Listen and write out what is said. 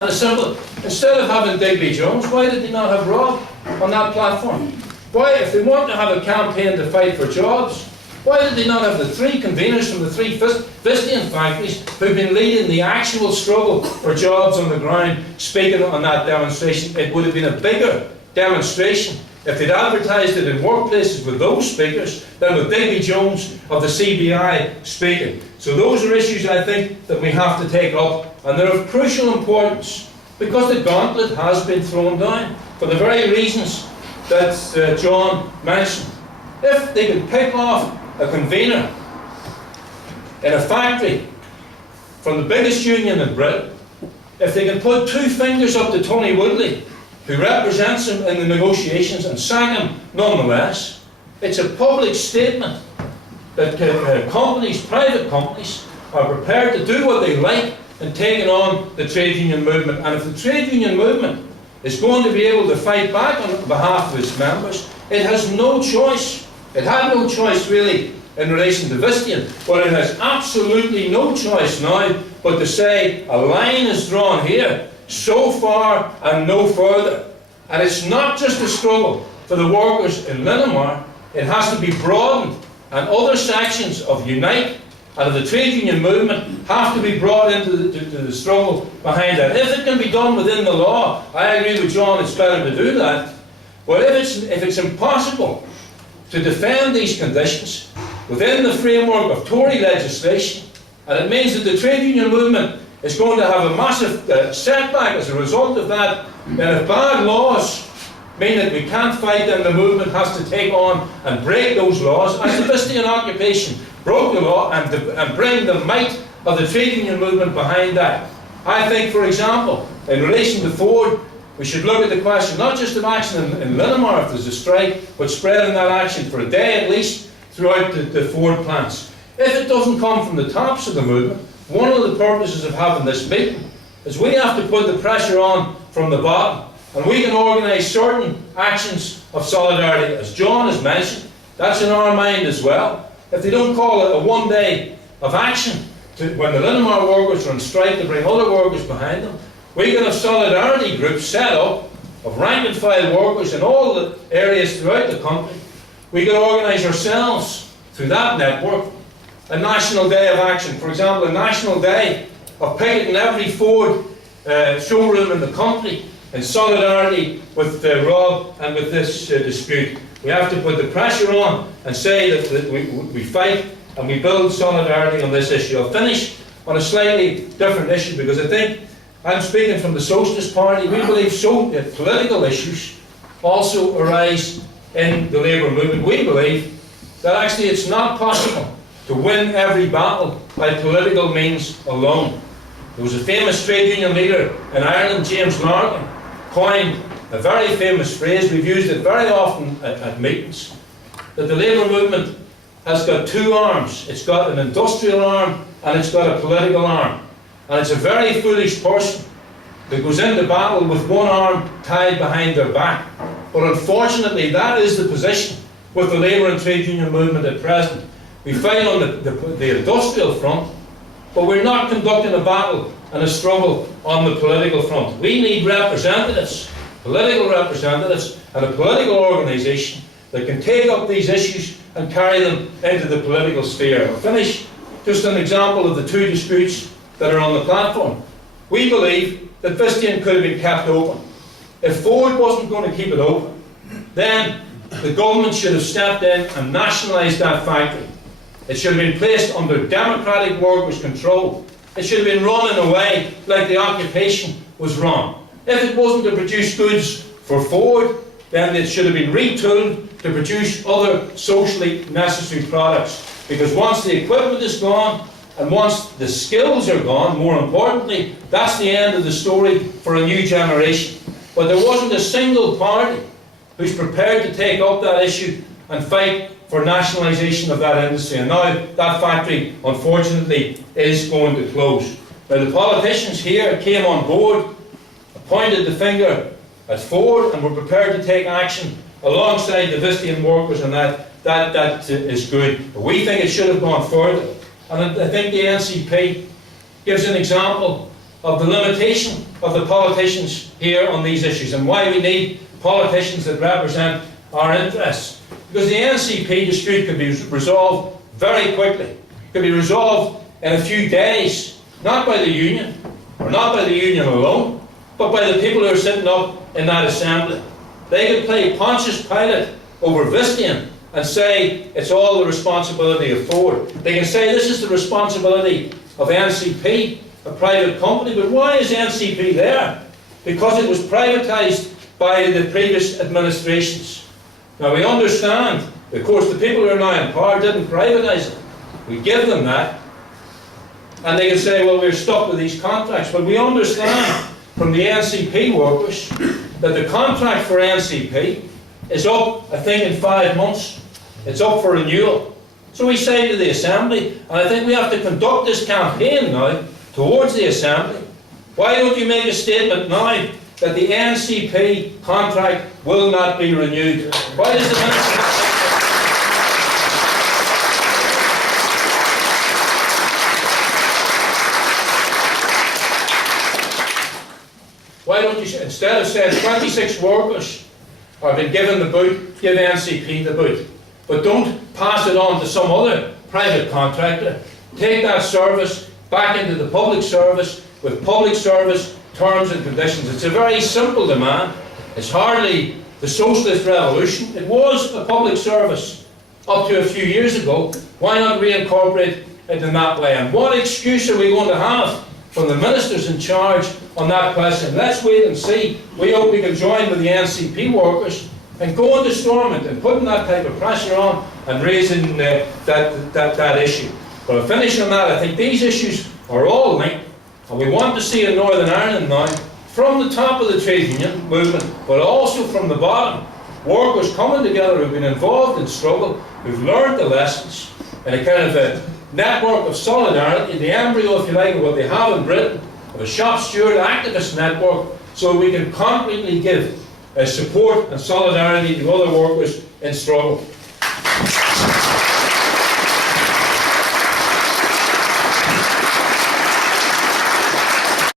And it's simple. Instead of having Digby Jones, why did they not have Rob on that platform? Why, if they want to have a campaign to fight for jobs, why did they not have the three conveners from the three Vistian factories who've been leading the actual struggle for jobs on the ground speaking on that demonstration? It would have been a bigger demonstration if they'd advertised it in workplaces with those speakers than with Digby Jones of the CBI speaking. So those are issues I think that we have to take up, and they're of crucial importance because the gauntlet has been thrown down for the very reasons that John mentioned. If they could pick off a convener in a factory from the biggest union in Britain, if they can put two fingers up to Tony Woodley, who represents him in the negotiations, and sack him nonetheless, it's a public statement that companies, private companies, are prepared to do what they like in taking on the trade union movement. And if the trade union movement is going to be able to fight back on behalf of its members, it has no choice. It had no choice really in relation to Vistian, but it has absolutely no choice now but to say a line is drawn here, so far and no further. And it's not just a struggle for the workers in Linamar, it has to be broadened, and other sections of Unite and of the trade union movement have to be brought into the struggle behind that. If it can be done within the law, I agree with John, it's better to do that. But if it's impossible to defend these conditions within the framework of Tory legislation, and it means that the trade union movement is going to have a massive setback as a result of that, then if bad laws mean that we can't fight, then the movement has to take on and break those laws, as the Vistian occupation broke the law, and bring the might of the trade union movement behind that. I think, for example, in relation to Ford, we should look at the question not just of action in Linamar if there's a strike, but spreading that action for a day at least throughout the Ford plants. If it doesn't come from the tops of the movement, one of the purposes of having this meeting is we have to put the pressure on from the bottom, and we can organise certain actions of solidarity, as John has mentioned. That's in our mind as well. If they don't call it a one day of action when the Linamar workers are on strike to bring other workers behind them, we can have solidarity groups set up of rank and file workers in all the areas throughout the country. We can organise ourselves through that network a national day of action. For example, a national day of picketing every Ford showroom in the country in solidarity with Rob and with this dispute. We have to put the pressure on and say that we fight and we build solidarity on this issue. I'll finish on a slightly different issue because I think I'm speaking from the Socialist Party. We believe political issues also arise in the labour movement. We believe that actually it's not possible to win every battle by political means alone. There was a famous trade union leader in Ireland, James Larkin, coined a very famous phrase, we've used it very often at meetings, that the labour movement has got two arms. It's got an industrial arm and it's got a political arm. And it's a very foolish person that goes into battle with one arm tied behind their back. But unfortunately, that is the position with the labour and trade union movement at present. We fight on the industrial front, but we're not conducting a battle and a struggle on the political front. We need representatives, political representatives, and a political organisation that can take up these issues and carry them into the political sphere. I'll finish just an example of the two disputes that are on the platform. We believe that Vistian could have been kept open. If Ford wasn't going to keep it open, then the government should have stepped in and nationalised that factory. It should have been placed under democratic workers' control. It should have been run in a way like the occupation was run. If it wasn't to produce goods for Ford, then it should have been retooled to produce other socially necessary products. Because once the equipment is gone, and once the skills are gone, more importantly, that's the end of the story for a new generation. But there wasn't a single party who's prepared to take up that issue and fight for nationalisation of that industry. And now that factory, unfortunately, is going to close. Now the politicians here came on board, pointed the finger at Ford, and were prepared to take action alongside the Vistian workers, and that is good. But we think it should have gone further. And I think the NCP gives an example of the limitation of the politicians here on these issues and why we need politicians that represent our interests. Because the NCP dispute could be resolved very quickly. It could be resolved in a few days, not by the union, or not by the union alone, but by the people who are sitting up in that assembly. They could play Pontius Pilate over Vistian and say it's all the responsibility of Ford. They can say this is the responsibility of NCP, a private company. But why is NCP there? Because it was privatised by the previous administrations. Now we understand, of course, the people who are now in power didn't privatise it. We give them that. And they can say, well, we're stuck with these contracts. But we understand from the NCP workers that the contract for NCP is up, I think, in 5 months. It's up for renewal. So we say to the Assembly, and I think we have to conduct this campaign now towards the Assembly, why don't you make a statement now that the NCP contract will not be renewed? Why does the Minister... Why don't you, instead of saying 26 workers have been given the boot, give NCP the boot. But don't pass it on to some other private contractor. Take that service back into the public service with public service terms and conditions. It's a very simple demand. It's hardly the socialist revolution. It was a public service up to a few years ago. Why not reincorporate it in that way? And what excuse are we going to have from the ministers in charge on that question? Let's wait and see. We hope we can join with the NCP workers and go into Stormont and putting that type of pressure on and raising that issue. But I'll finish on that. I think these issues are all linked, and we want to see in Northern Ireland now, from the top of the trade union movement, but also from the bottom, workers coming together who've been involved in struggle, who've learned the lessons, and a kind of a network of solidarity, the embryo, if you like, of what they have in Britain, of a shop steward activist network, so we can concretely give support and solidarity to other workers in struggle.